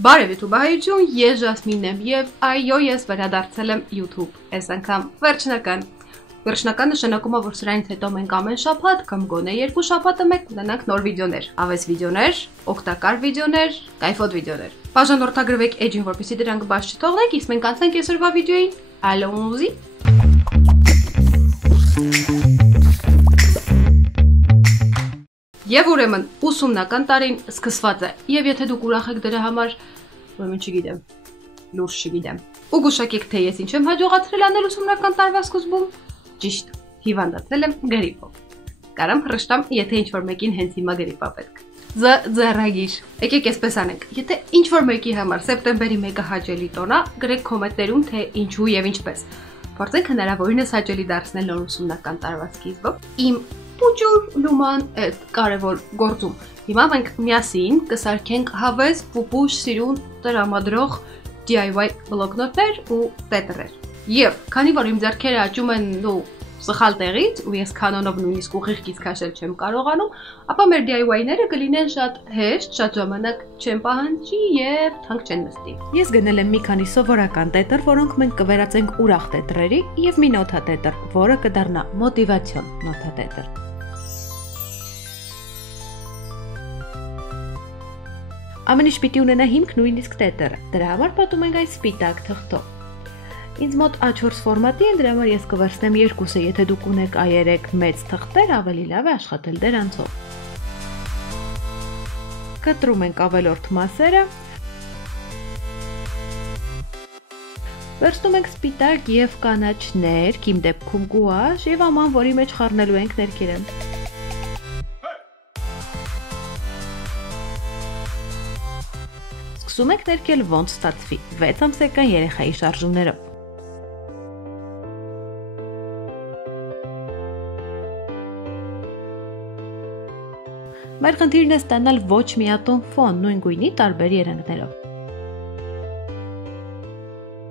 Բարև յութուբայություն, ես Ժասմինն եմ և այո, ես վերադարձել եմ յութուբ, այս անգամ վերջնական։ Վերջնական նշանակում է, որ սրանից հետո մենք ամեն շաբաթ կամ գոնե երկու շաբաթը մեկ ունենանք նոր վիդեոներ, ավես վիդեոներ, օգտակար վիդեոներ, կայֆոտ վիդեոներ։ Բաժանորդագրվեք էջին, որպեսզի դրանք բաց չթողնեք, իսկ մենք անցնենք այսօրվա վիդեոին։ Allons-y։ Եվ ուրեմն ուսումնական տարին սկսված է, եւ եթե դուք ուրախ եք դրա համար, ուրեմն չգիտեմ, լուրջ չգիտեմ։ Ու գուշակեք, թե ես ինչ եմ հաջողացրել անել ուսումնական տարվա սկզբում։ Ճիշտ, հիվանդացել եմ գրիպով։ Կարամ հրշտամ, եթե ինչ-որ մեկին հենց հիմա գրիպ է պետք։ Ձեռագիր։ Եկեք այսպես անենք։ Եթե ինչ-որ մեկի համար սեպտեմբերի 1-ը հաճելի տոն է, գրեք կոմենտներում, թե ինչու եւ ինչպես։ Փորձենք հնարավորինս հաճելի դարձնել նոր ուսումնական տարվա սկիզբը։ Իմ Պուջուր լուման այդ կարևոր գործում։ Հիմա մենք միասին կսարքենք հավես, պուպուշ, սիրուն, տրամադրող DIY բլոկնոտներ ու տետրեր։ Եվ քանի որ իմ ձեռքերը աճում են սխալ տեղից ու ես կանոնով նույնիսկ ուղիղ քաշել չեմ կարողանում, ապա մեր DIY-ները կլինեն շատ հեշտ, շատ ժամանակ չեն պահանջի եւ թանկ չեն նստի։ Ես գնել եմ մի քանի սովորական տետր, որոնք մենք կվերածենք ուրախ տետրերի եւ մի նոթատետր, որը կդառնա մոտիվացիոն նոթատետր։ Ամեն ինչ պիտի ունենա հիմք նույնիսկ տետերը, դրա համար պատում ենք այս սպիտակ թղթով։ Ինձ մոտ A4 ֆորմատի են, դրա համար ես կվերցնեմ երկուսը, եթե դուք ունեք A3 մեծ թղթեր, ավելի լավ է աշխատել դրանցով։ Կտրում ենք ավելորդ մասերը։ Վերցնում ենք սպիտակ եւ կանաչ ներք, իմ դեպքում գուաշ եւ աման, որի մեջ խառնելու ենք ներկերը։ Սկսում ենք ներկել ոնց ստացվի 6 ամսեկան երեխայի շարժումներով։ Մեր խնդիրն է ստանալ ոչ միատոն ֆոն, նույն գույնի տարբեր երանգներով։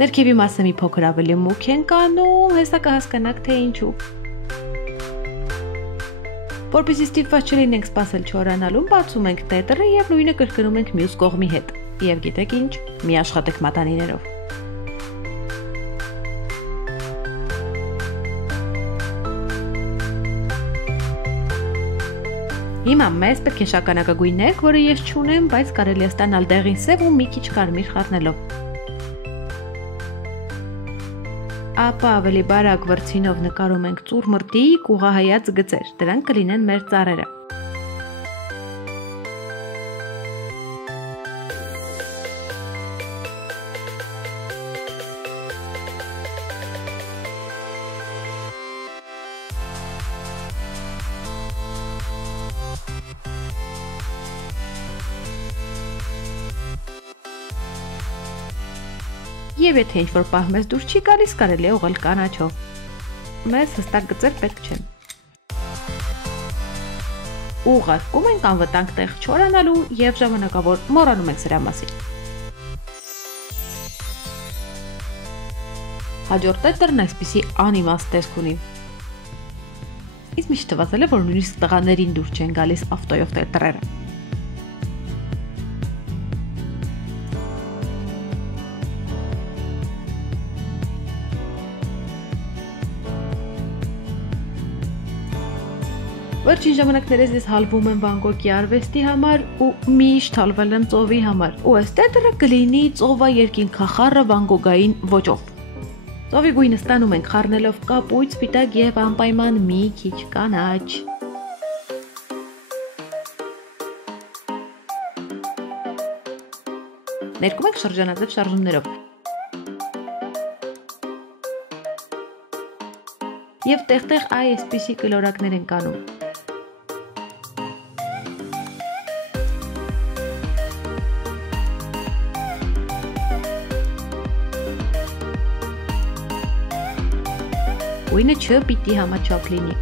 Ներքևի մասը մի փոքր ավելի մուգ ենք անում, հեսա կհասկանաք, թե ինչու։ Որպեսզի ստիպված չլինենք սպասել չորանալուն, բացում ենք տետրը եւ նույնը կրկնում ենք մյուս կողմի հետ։ Եվ գիտեք ինչ, մի աշխատեք մատանիներով։ Հիմա մեզ պետք է շագանակագույն ներք, որը ես չունեմ, բայց կարելի է ստանալ դեղին սև ու մի քիչ կարմիր խառնելով։ Ապա ավելի բարակ վրձինով նկարում ենք ծուռ մրտիկ ուղղահայաց գծեր, դրանք կլինեն մեր ծառերը։ Եվ եթե ինչ-որ պահ մեզ դուր չի գալիս, կարելի է ուղղել կանաչով։ Մեզ հստակ գծեր պետք չեն։ Ուղարկում ենք անվտանգ տեղ չորանալու եւ ժամանակավոր մոռանում ենք սրա մասին։ Հաջորդ տետրն այսպիսի անիմաստ տեսք ունի։ Իսկ միշտ թվացել է, որ նույնիսկ տղաներին դուր չեն գալիս ավտոյով տետրերը։ Վերջին ժամանակներս ես հալվում եմ Բանգկոկի արվեստի համար ու միշտ հալվել եմ ծովի համար։ Ու այս տետրը կլինի ծովա երկինքախառը վանգոգային ոճով։ Ծովի գույնը ստանում ենք խառնելով կապույտ, սպիտակ եւ անպայման մի քիչ կանաչ։ Ներկում ենք շրջանաձև շարժումներով։ Եվ տեղ-տեղ այսպիսի կլորակներ ենք անում։ Գույնը չպիտի համաչափ լինի։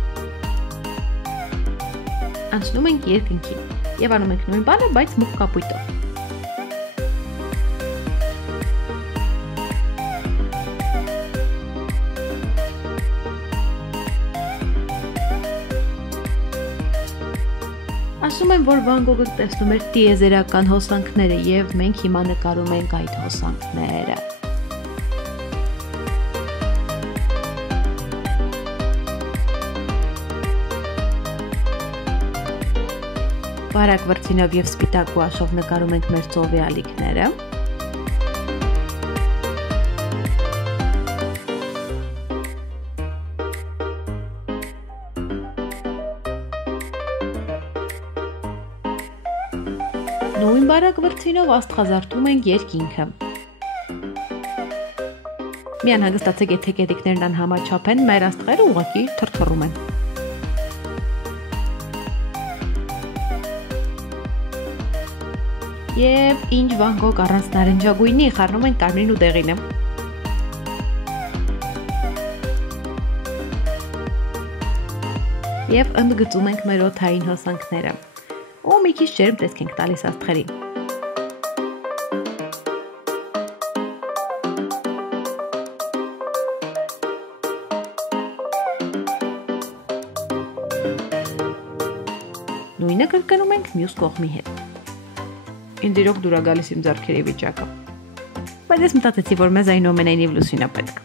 Անցնում ենք երկնքին եւ անում ենք նույն բանը, բայց մուգ կապույտով։ Ասում են, որ Վան Գոգը տեսնում էր տիեզերական հոսանքները եւ մենք հիմա նկարում ենք այդ հոսանքները։ Բարակ վրձինով եւ սպիտակ գուաշով նկարում ենք մեր ծովի ալիքները։ Նույն բարակ վրձինով աստղազարդում ենք երկինքը։ Մի անհանգստացեք, եթե կետիկներն անհամաչափ են, մեր աստղերը ուղղակի թրթռում են։ Եվ ինչ Վան Գոգ առանց նարնջագույնի խառնում ենք կարմիրին ու դեղինը։ Եվ ընդգծում ենք մեր օդային հոսանքները։ Ու մի քիչ ջերմ տեսք ենք տալիս աստղերին։ Նույնը կրկնում ենք մյուս կողմի հետ։ Ինձ իրոք դուր է գալիս իմ ձեռքերի վիճակը։ Բայց ես մտածեցի, որ մեզ այնուամենայնիվ լուսինը պետք։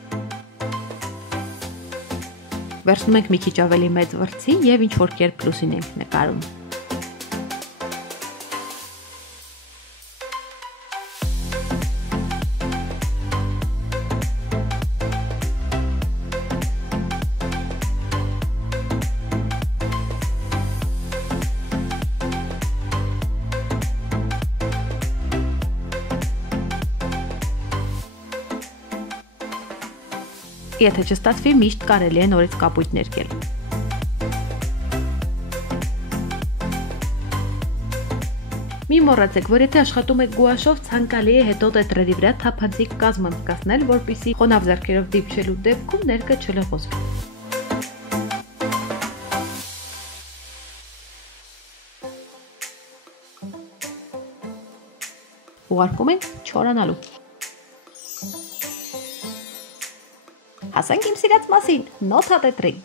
Վերցնում ենք մի քիչ ավելի մեծ վրձի եւ ինչ-որ կերպ լուսին ենք նկարում։ Եթե չստացվի, միշտ կարելի է նորից կապույտ ներկել։ Մի մոռացեք, որ եթե աշխատում եք գուաշով, ցանկալի է հետո տետրերի վրա թափանցիկ կազմ անցկացնել, որպեսզի խոնավ ձեռքերով դիպչելու դեպքում ներկը չլղոզվի։ Ուղարկում ենք չորանալու։ Հասանք իմ սիրած մասին, նոթատետրին։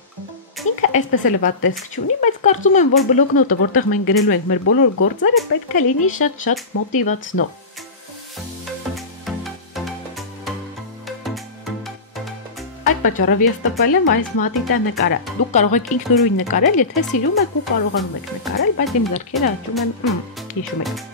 Ինքը այսպես էլ վատ տեսք չունի, բայց կարծում եմ, որ բլոկնոտը, որտեղ մենք գրելու ենք մեր բոլոր գործերը, պետք է լինի շատ մոտիվացնող։ Այդ պատճառով ես տպել եմ այս մատիտա նկարը։ Դուք կարող եք ինքնուրույն նկարել, եթե սիրում եք ու կարողանում եք նկարել, բայց իմ ձեռքերը աճում են, հիշում եք։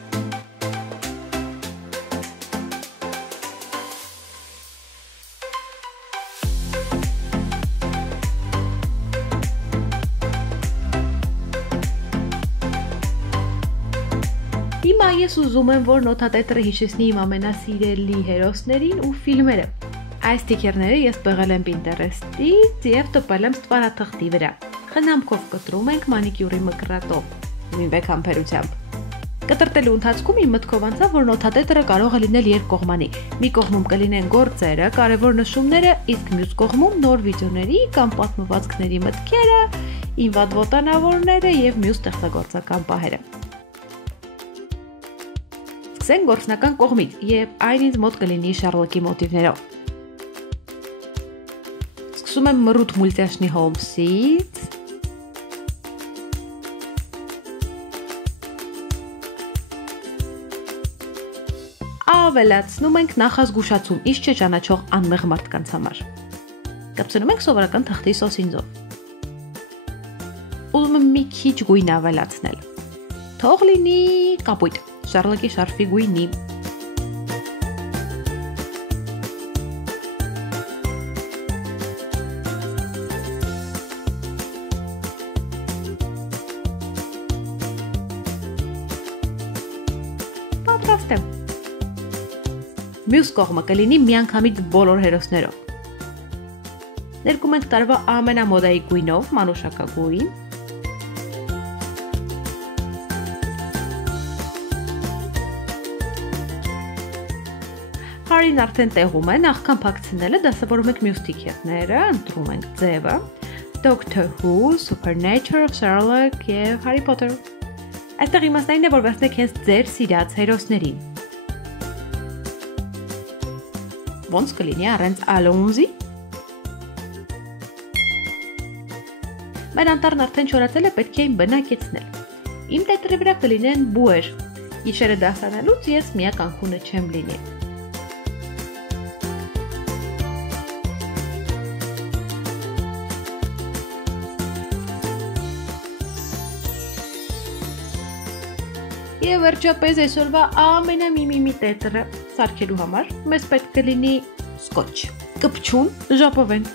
Հիմա ես ուզում եմ, որ նոթատետրը հիշեցնի իմ ամենասիրելի հերոսներին ու ֆիլմերը։ Այս ստիքերները ես պեղել եմ Pinterest-ից եւ տպել եմ ստվարաթղթի վրա։ Խնամքով կտրում ենք մանիկյուրի մկրատով։ Նույնվեք համբերությամբ։ Կտրտելու ընթացքում իմ մտքով անցավ, որ նոթատետրը կարող է լինել երկկողմանի։ Մի կողմում կլինեն գործերը, կարևոր նշումները, իսկ մյուս կողմում նոր վիդեոների կամ պատմվածքների մտքերը, իմ վատ ոտանավորները եւ մյուս ստեղծագործական պահերը։ Սկսենք գործնական կողմից եւ այն ինձ մոտ կլինի Շերլոկի մոտիվներով։ Սկսում եմ մռութ մուլտյաշնի Հոլմսից։ Ավելացնում ենք նախազգուշացում, ինչ չճանաչող անմեղ մարդկանց համար։ Կպցնում ենք սովորական թղթի սոսինձով։ Ուզում եմ մի քիչ գույն ավելացնել։ Թող լինի կապույտ, Շերլոկի շարֆի գույնի։ Պատրաստ եմ։ Մյուս կողմը կլինի միանգամից բոլոր հերոսներով։ Ներկում ենք տարվա ամենամոդայի գույնով, մանուշակագույն։ Հարին արդեն տեղում է, նախքան փակցնելը դասավորում ենք մյուս տիքերները, ընտրում ենք ձևը, Doctor Who, Supernatural, Sherlock եւ Harry Potter։ Այստեղ իմաստն է, որ վերցնեք հենց ձեր սիրած հերոսներին։ Ոնց կլինի առանց Allons-y։ Մեր անտառն արդեն չորացել է, պետք է այն բնակեցնել։ Իմ տետրի վրա կլինեն բուեր։ Գիշերը դասանալուց ես միակ անքունը չեմ լինի։ Եվ վերջապես այսօրվա ամենամիմիմի տետրը սարքելու համար մեզ պետք կլինի սկոչ, կպչուն, ժապավեն։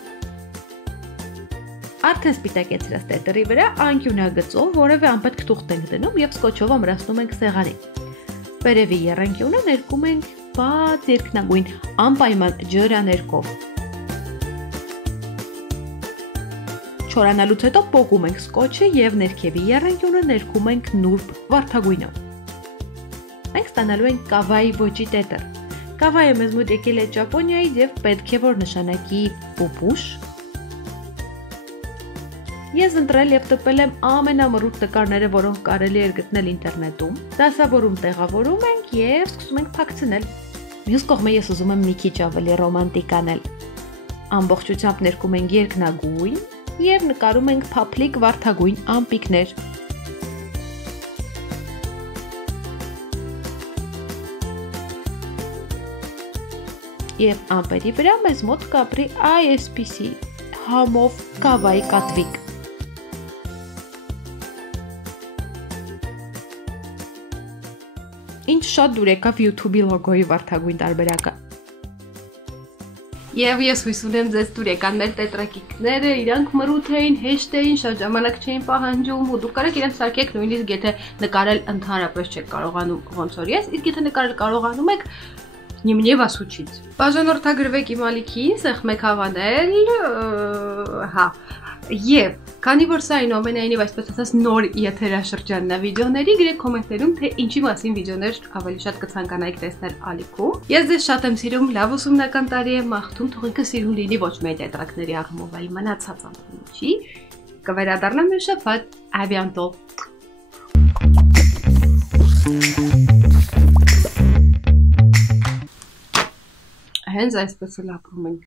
Արդեն սպիտակեցրած տետրի վրա անկյունագծով որևէ անպետք թուղթ ենք դնում և սկոչով ամրացնում ենք սեղանին։ Վերևի եռանկյունը ներկում ենք բաց երկնագույն անպայման ջրաներկով։ Չորանալուց հետո պոկում ենք սկոչը և ներքևի եռանկյունը ներկում ենք նուրբ վարդագույնով։ Մենք ստանալու ենք կավայի ոճի տետր։ Կավայը մեզ մոտ եկել է Ճապոնիայից և պետք է որ նշանակի պուպուշ։ Ես ընտրել և տպել եմ ամենամռունչ նկարները, որոնք կարելի էր գտնել ինտերնետում։ Դասավորում տեղավորում ենք և սկսում ենք փակցնել։ Մյուս կողմը ես ուզում եմ մի քիչ ավելի ռոմանտիկ անել։ Ամբողջությամբ ներկում ենք երկնագույն և նկարում ենք փափլիկ վարդագույն ամպիկներ։ Եվ ամպերի վրա մեզ մոտ կապրի այսպիսի համով կավայի կատվիկ։ Ինչ շատ դուր եկավ յութուբի լոգոյի վարդագույն տարբերակը։ Եվ ես հույս ունեմ ձեզ դուր եկան մեր տետրակիկները, իրանք մռութ էին, հեշտ էին, շատ ժամանակ չէին պահանջում ու դուք կարեք իրենց սարքեք նույնիսկ եթե նկարել ընդհանրապես չեք կարողանում ոնց որ ես, իսկ եթե նկարել կարողանում եք Նիմնև ասուչից։ Բաժանորդագրվեք իմ ալիքին, սեղմեք հավանել, հա, և քանի որ սա այնուամենայնիվ այսպես ասած նոր եթերաշրջանն է վիդեոների, գրեք կոմենտներում, թե ինչի մասին վիդեոներ ավելի շատ կցանկանայիք տեսնել ալիքում։ Ես ձեզ շատ եմ սիրում, լավ ուսումնական տարի եմ մաղթում, թող ինքը սիրուն լինի ոչ միայն տետրակների առումով, այլ մնացած ամենի։ Կվերադառնամ մեր շաբաթ, à bientôt։ Հենց այսպես էլ ապրում ենք։